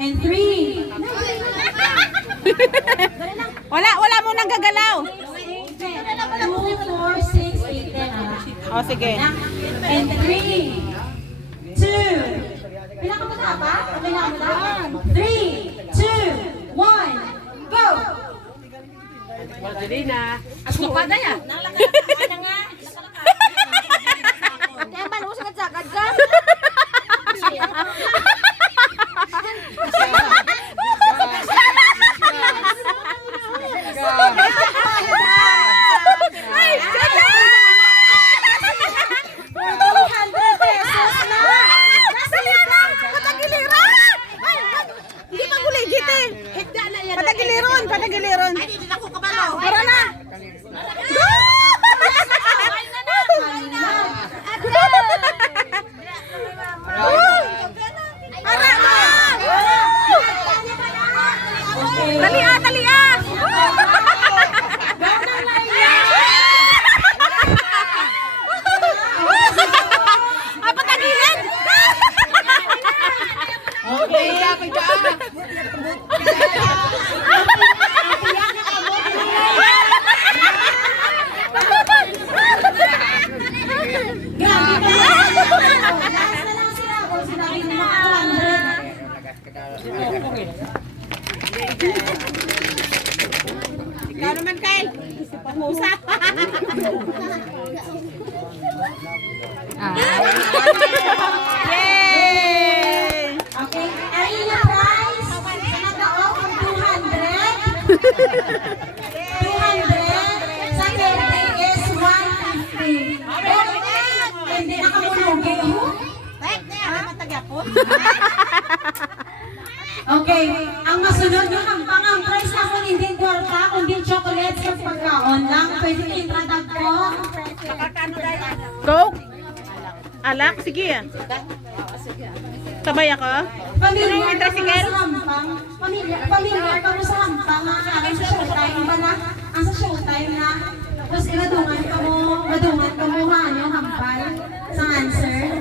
and 3. Wala mo nang gagalaw. 2, 4, 6, 8, 10. O, sige. And 3, 2. Bilang mo na ba? Bilang mo na. 3, 2, 1, go! Madali na. Aslo pa na yan. Kaya ba nung sagad-sagad ka? Ay, sige! 200 pesos na! Dali na! Patagiliran! Ay, hindi pa guligit eh. Patagiliron, patagiliron. Ay, hindi na ako kabalaw. Tara na! Go! Tara na! Dali ah, dali ah! Ay, patagilid! Grabe ka lang! Last na lang sila. Kung sinabi ng mga 200. Ikaw naman, Kyle. Pangusa. Yay! Okay, ayun na prize. Nag-off ang 200. 200. Sa 30 is 150. Hindi na kamulugi. Okay, ang masunod yung ang price na kung hindi kwarta, kundi chocolates sa pagkaon lang. Pwede intradag ko. Coke? Alak? Sige. Sabay ako? Familiar ka mo sa hampang. Familiar ka mo sa hampang. Ang sa showtime ba na? Ang sa showtime na. Tapos madungan ka mo, yung hampal sa answer.